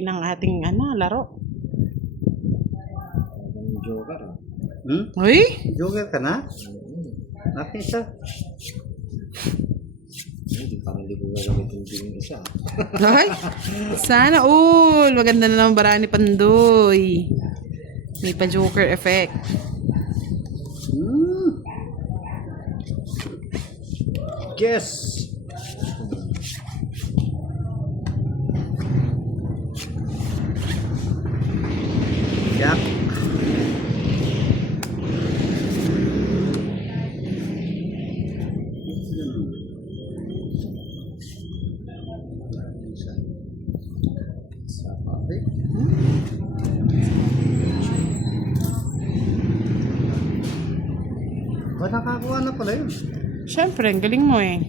ng ating ano, laro. Joker. ah. Hmm? Uy! Joker ka na? Akin isa. Hindi, parang hindi ko gagamitin din yung isa. Ay! Sana all! Maganda na naman bara ni Pandoy. May pa-joker effect. Hmm. Yes. Pala yun. Siyempre, ang galing mo eh.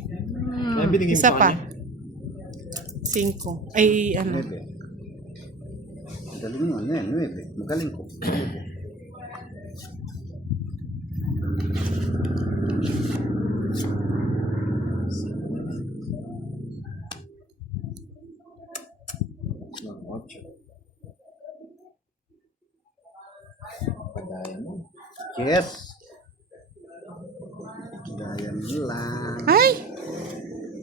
Ay, binigay mo Isa sa pa. kanya? Cinco. Ay, ano. Nuebe. Magaling mo, ano yan, nuebe. Magaling ko. Ng ocho. Mo. Yes. Gaya lang. Ay!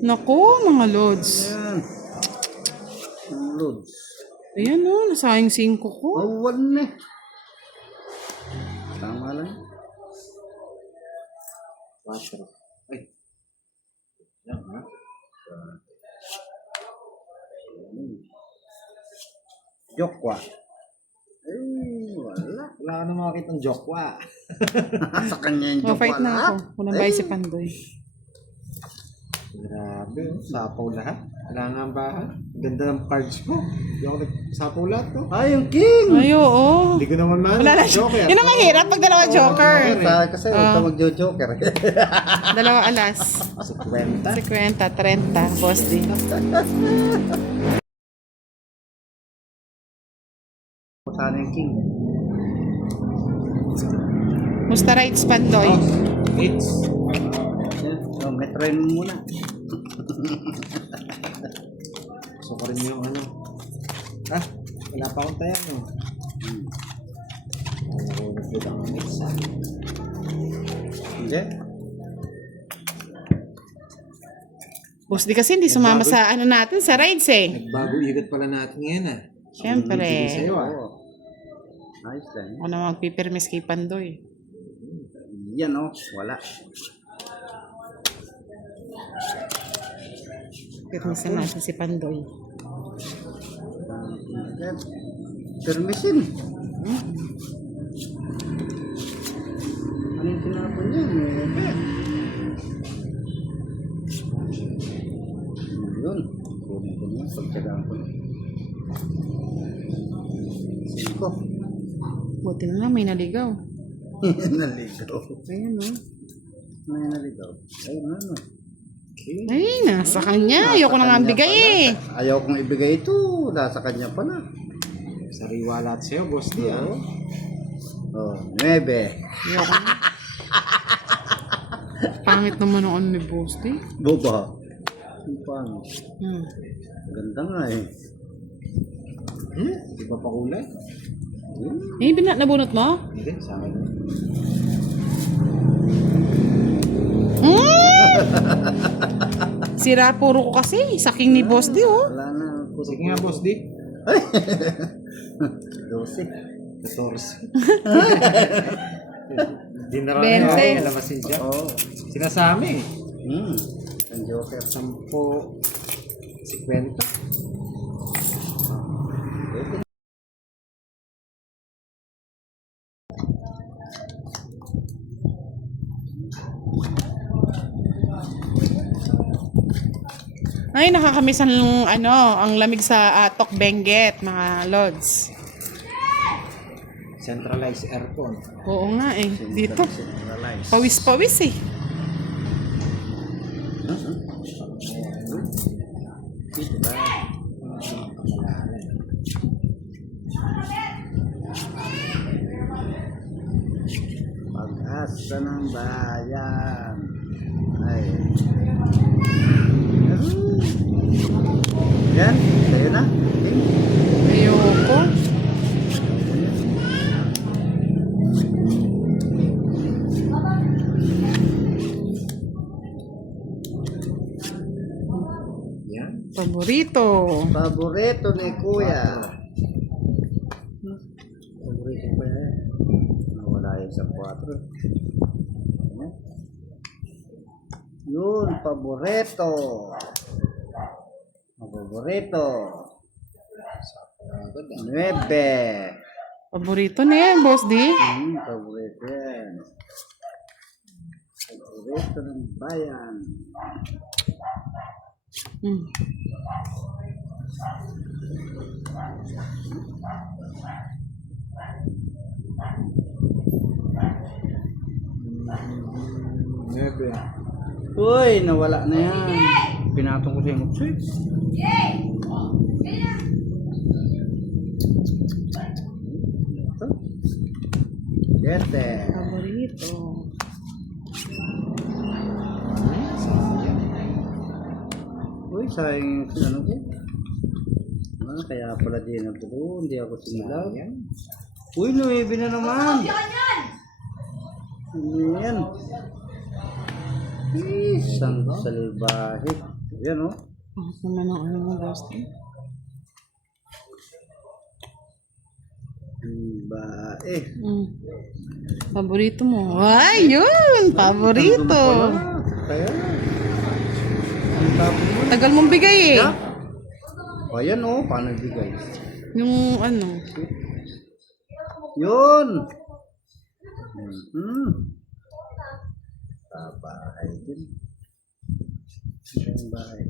Naku, mga lods. Yan. Ang loads. Ayan o, nasayang cinco ko. Oh, one eh. Tama lang. Quatro. Ay. Yan, ha? Jokwa. Eh, wala. Ka na makakita ng Jokwa. Sa kanya yung Oh, jokwa fight na lahat. ako. Unang bahay si Pandoy. Grabe, oh. sapaw lahat. Wala nga ang bahay. Ganda ng cards ko. Hindi ako nagsapaw lahat, to. Ah, yung king! Ay, oo. Hindi ko naman man. Wala na Joker. Yun ang mahirap pag dalawa joker. Sa, kasi huwag ka magjo-joker. Dalawa alas. Si Kwenta. 50, 30, boss din. Sana yung king. Musta rights, Pandoy? Hits. Yan. So, metroin mo muna. Gusto ko rin yung ano. Ah, wala pa akong tayang, no? Hmm. Ano ko nagkita ng hits, ah. Hindi. Boss di kasi hindi sumama sa ano natin, sa rides eh. Nagbago igat pala natin ngayon, ah. Siyempre. Sa'yo, ah. Ayos lang. Na magpipirmis kay Pandoy. Yan oh, wala. Pirmisan natin si Pandoy. Yan. Permission. Hmm? Ano yung tinapon niya? Yun. Kunin ko niya. Pagtsagaan ko na. Cinco. Buti na lang, may naligaw. naligaw. Ayan o. May naligaw. Ayun na no. Okay. Ay, nasa kanya. Ayoko na nga Nasa bigay eh. Ayaw kong ibigay ito. Nasa kanya pala. Sariwa lahat sa'yo, boss di, ah. Oh, nuebe. Ayoko na. Pangit naman ang ano ni Boss di. Boba. Paano? Hmm. Ganda nga eh. Hmm? Di ba pa kulay? Yun. Eh, bina nabunot mo? Hindi, sa akin. Mm! Sira puro ko kasi. Saking ni Boss di oh. Wala na. Sige nga, boss di. Dose. 14. Di na ako alamasin siya. Oo. Sinasami. Hmm. Ang joker. 10, 50. Ay, nakakamiss ang, ano, ang lamig sa Atok Benguet, mga lods. Centralized aircon. Oo nga eh. Dito. Pawis-pawis eh. pusa ng bayan. Ay. Yan, tayo na. Ayoko. Yan. Paborito. Paborito ni Kuya. Hmm. Paborito pa yan. Nawala yan sa 4. Yun, paborito. Paborito. Nuebe. Paborito na yan, Boss D. Hmm, paborito yan. Paborito ng bayan. Mm. Uy, nawala na yan. Pinatong ko sa yung switch. Ito. Yete. Paborito. Uy, sayang yung ano ko. Ah, kaya pala di nagbuo. Hindi ako sinilaw. Uy, nuebe na naman. Ano yan? Isang salbahe. Yan oh. Bakit naman ang ano mo, D? Bae. Mm. Paborito mo. Ay, yun! Paborito. Kaya Ang tapon mo. Tagal mong bigay eh. O yan oh, paano bigay? Yung ano. Yun! Hmm. Din. Bahay.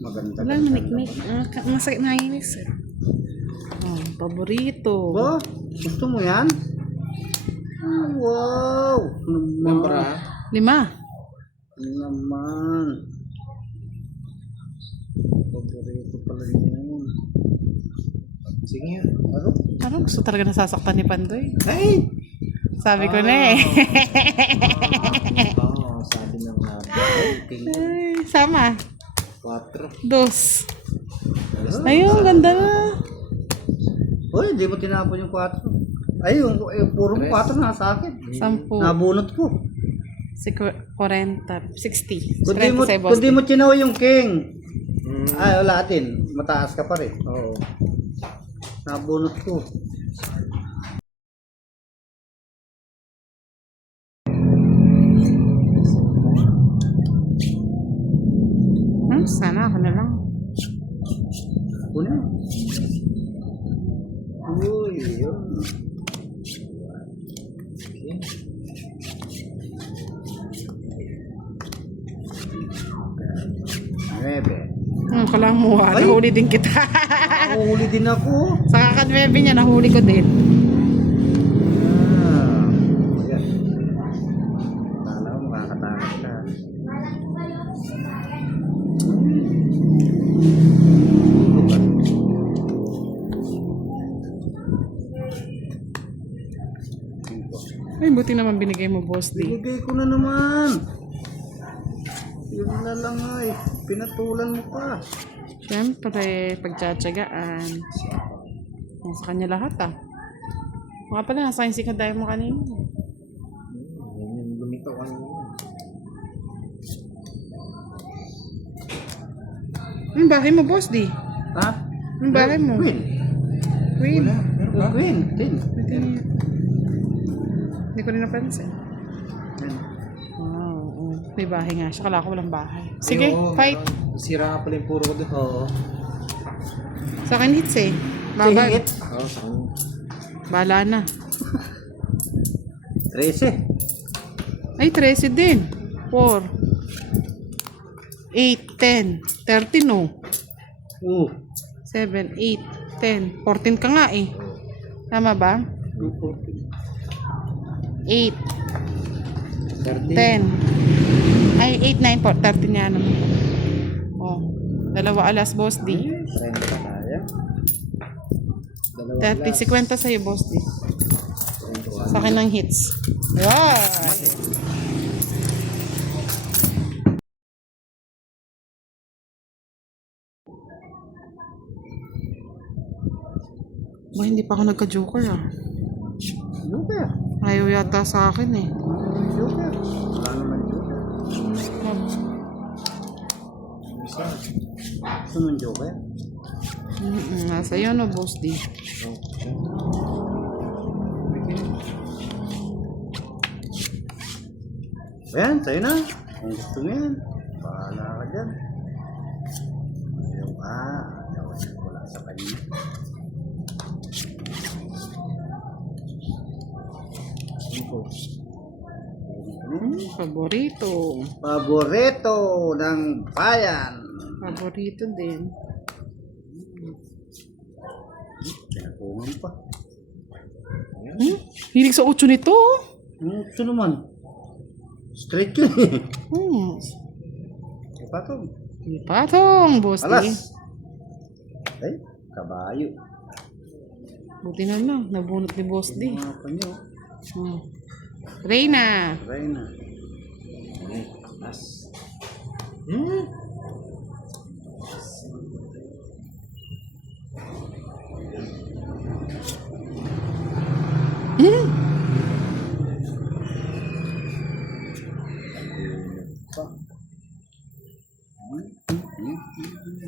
Maganda. Wala, maniknik. Ah, ka- masakit na inis eh. Oh, paborito. Ba? Gusto mo yan? Wow! Lima. Naman. Paborito pala yun. Sige. Ano? Parang gusto talaga nasasaktan ni Pandoy. Ay! Sabi ko na eh. Oo, sabi ng uh, Ay, sama. 4. Dos. Ayun, ganda na. Uy, di mo tinapon yung 4. Ay, yung, yung purong 4 na sa akin. Sampu. Nabunot ko. Si 40. 60. Kung di mo, 40 kung di mo chinaw yung king. Mm. Ay, wala din. Mataas ka pa rin. Oo. Nabunot ko. Hmm, sana ako na lang. Kunin Hmm, kailangan mo. Ay! Nahuli din kita. Uhuli din ako. Sa kakadwebe niya, nahuli ko din. Ah, ka. Ay, buti naman binigay mo, Boss D. Binigay ko na naman. Yun na lang ay. Pinatulan mo pa. Siyempre, pagtsatsagaan. Nasa kanya lahat ah. Mga pala, nasa akin si Kaday mo kanina. Lumitaw kanina. Ang bahay mo, Boss D. Ha? Ang bahay mo. Queen. Queen. Meron ba? Queen. Tin. Hindi ko rin napansin. Yan. Wow. May bahay nga siya. Kala ko walang bahay. Sige, fight. Sira nga pala yung puro ko doon. Oo. Sa akin hits eh. Babag. Tingit. Oo, sa kanya. Bahala na. 13. Ay, 13 din. 4. 8, 10. 13 no. Oo. 7, 8, 10. 14 ka nga eh. Tama ba? 8, 30. 10. Ay, 8, 9 po. 13 nga naman. Dalawa alas, boss D. 30 kaya. Dalawa 30, 50 sa'yo, boss D. 21. Sa akin ng hits. Wow! Ba, hindi pa ako nagka-joker ah. Joker. Ayaw yata sa akin eh. Joker. Wala naman Joker. Isa. Mo yung Joker? Mm-mm, nasa iyo no, boss D. Siya. Ayan, sa'yo na. Kung gusto mo yan. Bahala ka dyan. Ayaw ka. Ayaw ka. Wala sa kanya. Ito. Hmm, paborito. Paborito ng bayan. Paborito din. Pinatungan pa. Hmm? Hilig sa utso nito. Hmm, ito naman. Straight yun eh. Hmm. Ipa to. Patong, boss. Alas. Ay, kabayo. Buti na lang, nabunot ni boss D. Mga pa nyo. Hmm. Reyna. Try na. Ay, As. Hmm? Pa.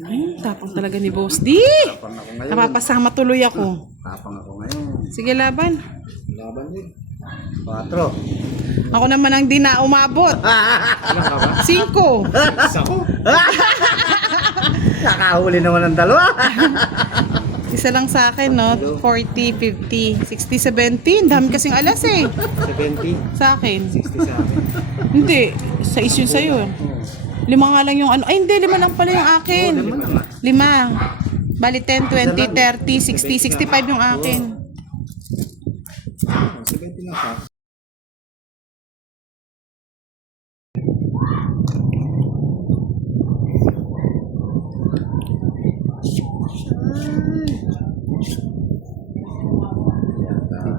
Ay, tapang talaga ni boss D. Napapasama tuloy ako. Tapang ako ngayon. Sige, laban. Laban din. Patro. Ako naman ang di na umabot. Cinco. Nakahuli naman ng dalawa. Isa lang sa akin, no? 40, 50, 60, 70. Dami kasing alas eh. 70. Sa akin. 60 sa akin. Hindi. Sa issue sa'yo. Lima nga lang yung ano. Ay, hindi. Lima lang pala yung akin. Lima ah. Bali 10, 20, 30, 60, 65 yung akin. 70 lang siya.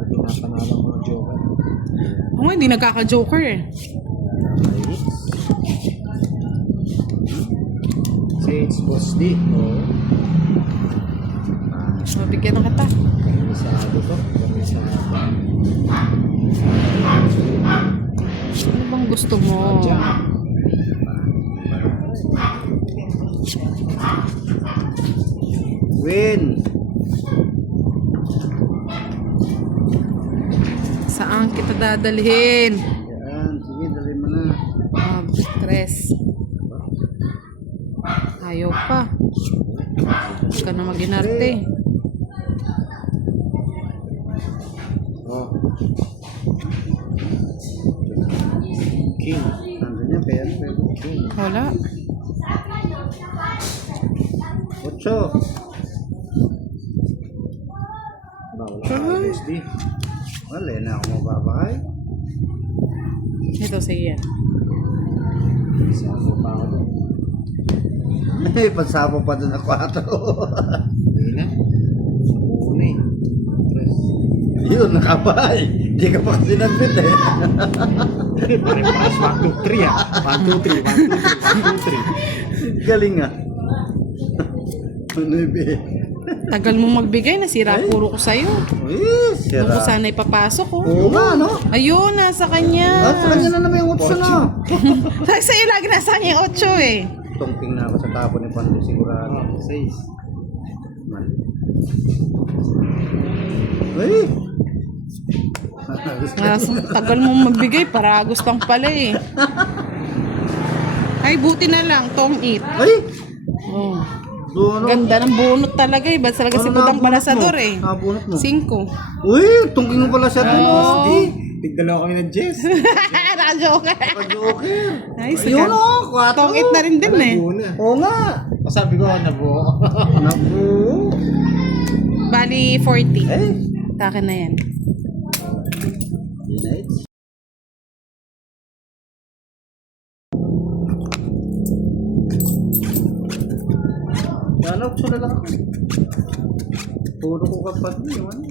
Hindi ko pinapanalo mga joker. Oo, hindi nagkaka-joker eh. Saints Boss D. Oo. Mabigyan na kita. Kamisado to. Kamisado. Ano bang gusto mo? Diyan. Win. Saan kita dadalhin? Yan. Sige, dali mo na. Mag-stress. Ayaw pa. Huwag ka na mag-inarte. Oh. King. Nandun yan. Kaya. King. Wala. Ocho. Ka Boss D. Wala na ako mababahay. Ito, sige yan. Isa mo pa ako doon. May pagsama pa doon ako ato. Hindi na. Una eh. Tres. Yun, nakabahay. Hindi ka pa kasi nag-fit eh. Pare-paras 1, 2, 3 ah. 1, 2, 3, 1, 2, 3, 1, 2, 3. Galing ah. Ano yung Tagal mo magbigay, nasira puro ko sa'yo. Uy, Doon ko sira. sana ipapasok ko. Oo nga, no? Ayun, nasa kanya. Ah, sa kanya na naman yung utso na. Sa sa'yo lagi nasa kanya yung 8 eh. Tungking na ako sa tapo ni Pando sigurado. Oh, 6. Man. Uy! Mas, tagal mo magbigay, para gustong pala eh. Ay, buti na lang, tong it. Ay! Oh. Doon, Ganda ng bunot talaga eh. Ba't talaga si Budang Balasador eh? Nabunot mo. Cinco. Uy! Tungking mo pala siya doon. Oo. Oh. Tigdalawa kami ng Jess. Naka-joker. Joker. Nice. Ayun o, kwatro. Tong it na rin din eh. Oo nga. Sabi ko, nabuo. Naku. Bali, 40. Eh. Sa akin na yan. Ano, na lang ako. Puro ko kapag yung ano.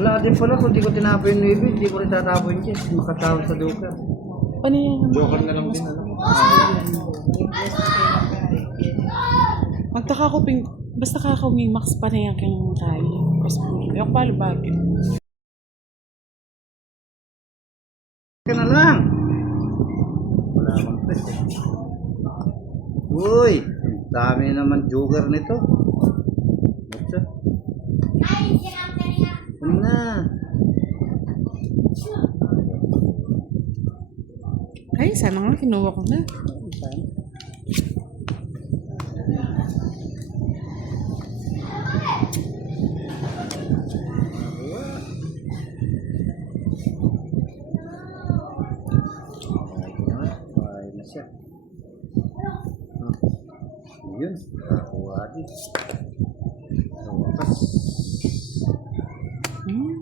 Wala din pala kung di ko tinapon yung Navy, hindi ko rin tatapon yung chest. Makatawag sa Joker. Ano yan? Joker na lang din. Ano? Mag Basta ka ko ping, basta ka may max pa na yan kang kaya. Basta yung palo bagay. ka na lang. Uy, dami naman joker nito. What's? Ano na? Ay, sana nga kinuha ko na. Ay, na. Ay, na siya. Ah, Yun, nakakuha din. Sa wakas. Hmm?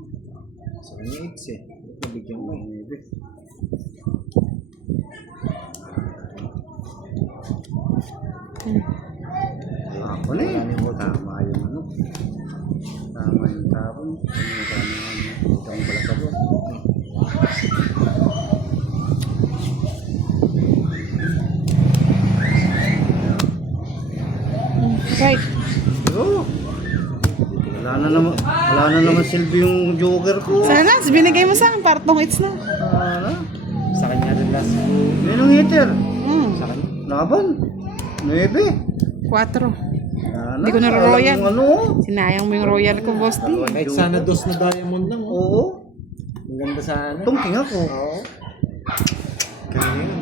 Sa kanya 8 eh. Nabigyan mo eh. Maybe. Hmm. Ako na eh. Tama yung ano. Tama yung tapon. Ano tama yung ito ang pala sabon. Hmm. Right. Oo. Wala na naman, wala na naman silbi yung joker ko. Sana, binigay mo sa akin para tong hits na. Ano? Sa kanya rin last. Yan ang hitter. Hmm. Sa kanya. Laban. Nuebe. 4. Ano? Hindi ko na royal. Ano? Sinayang mo yung royal ko, boss D. Kahit sana dos na diamond lang. Oh. Oo. Ang ganda sana. Tungking ako. Oo. Kaya yun.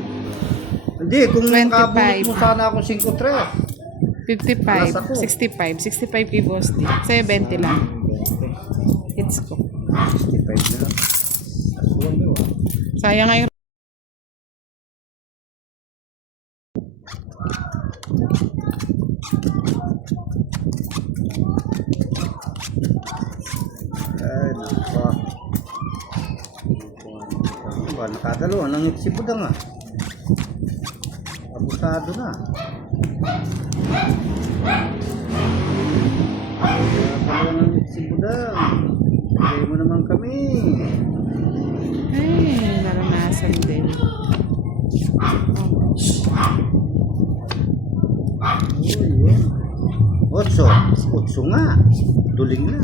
Hindi, kung 25. kabunot mo sana ako 5-3. 55, Alas ako. 65, 65 kay boss. Sa'yo 20 lang. Hits ko. 65 na lang. Sayang nga yung Ay. Ano ba, nakadalawa ng itsibuda nga. Abusado na. Nakadalawa ng itsibuda. Bigay mo naman kami. Ay, naranasan din. Uy, yun. Otso. Otso nga. Duling na.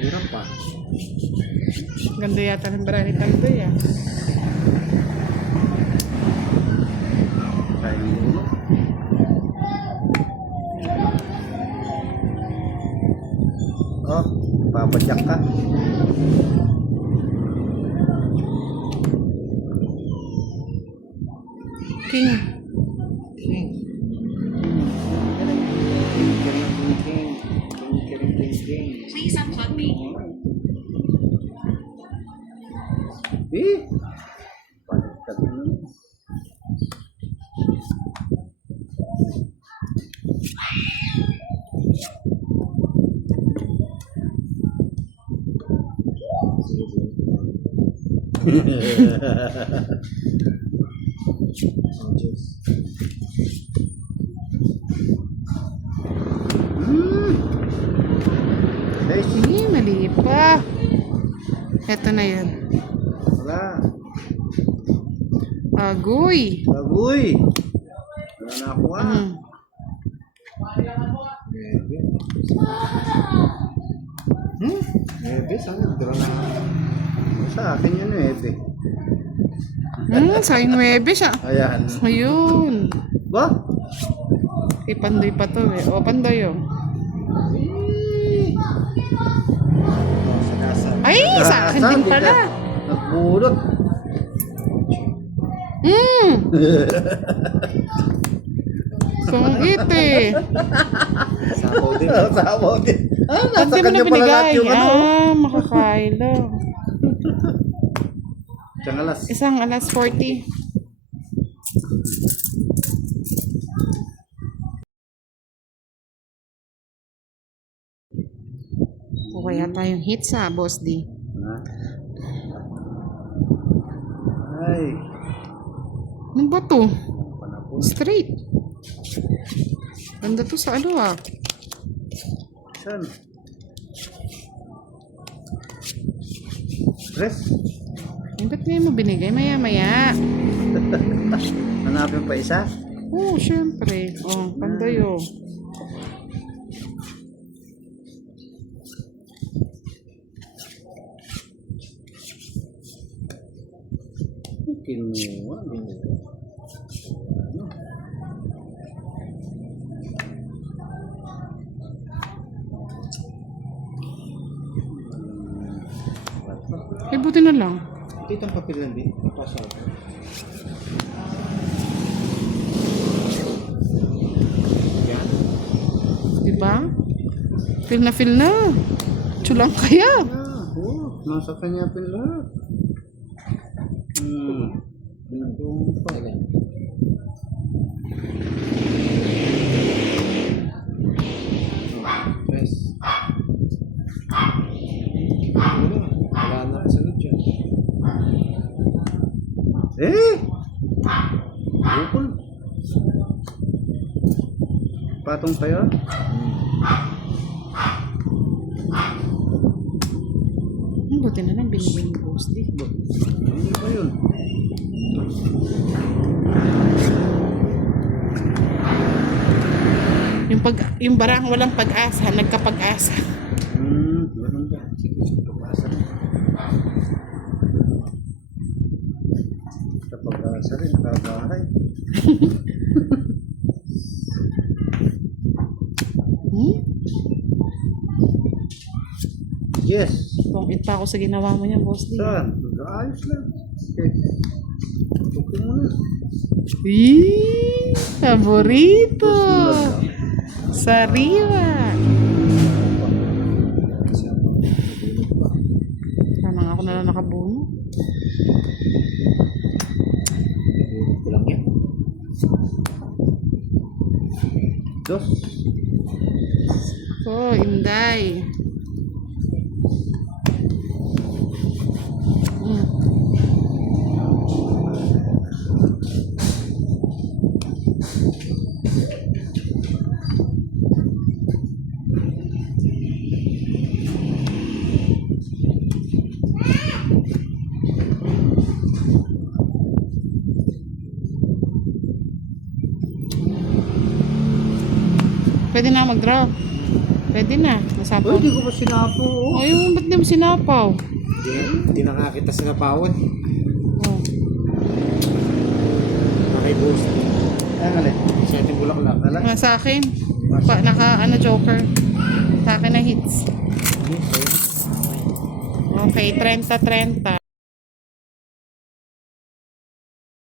Hirap pa. Ganda yata ng barani taldo ya. Sayang yung ulo. Oh, papadyak ka. King. King. King, king, king, king. King, king, king, king. Eh? Paligtad na. Oh, Diyos. Hmm. Ay, Hindi, mali pa. Ito na yan. wala. Agoy. Bagoy. Wala na ako ah. Mm. Bebe. Hmm? Bebe, sana draw na. Sa akin yun eh. Ebe. Hmm, sa 9 siya. Ayan. Ayun. Ba? Kay Pandoy pa to eh. O, Pandoy oh. Ay, sa akin din pala. Nagbulot. Hmm. Kung ite. Sabaw din. Sabaw din. Ah, nasa kanya pala lahat yung ano. Ah, makakaila. Tsaka alas. Isang alas 40. Kaya tayong hit sa boss D. Ha? Ay. Ano ba to? Straight. Ganda to sa ano ah. Saan? Stress. Ba't ngayon mo binigay? Maya, maya. Hanapin pa isa. Oo, oh, syempre. Oh, panday oh. Kinuha. Ano? Eh, buti na lang. Dito ang papel lang din. Pasok. Yan. Diba? Feel na feel na. Chulang kaya. Ah, oo. Nasa kanya pin lahat. Hmm. Binagong pa. Ayan. Oh, Yes. Wala. Wala na kasunod yun. Eh! Bukol. Patong kaya? Hmm, buti na lang binigay ni Boss D. Hindi ba yun? Yung, pag, yung barang walang pag-asa, nagkapag-asa. Hmm, ganun ba? Sige, pagpasa rin. Sa pag-asa rin, kabahay. Hmm? Yes! Pungit pa ako sa ginawa mo niya, Boss. Saan? Ayos lang. Okay. Okay mo na. Eee, favorito. Sariwa. Sana nga ako na lang nakabuno. Nabulog ko lang yan. Dos. Oh, Inday. Na mag-draw. Pwede na. Nasapaw. Uy, di ko pa sinapo. oh. Ayun, ba't di mo sinapaw? Hindi na, hindi na nga kita sinapawan. Oh. Nakay-boost. Ay, alin. Sa ating bulaklak. Alin. Mga sa akin. Pa, naka, ano, joker. Sa akin na hits. Okay, 30-30.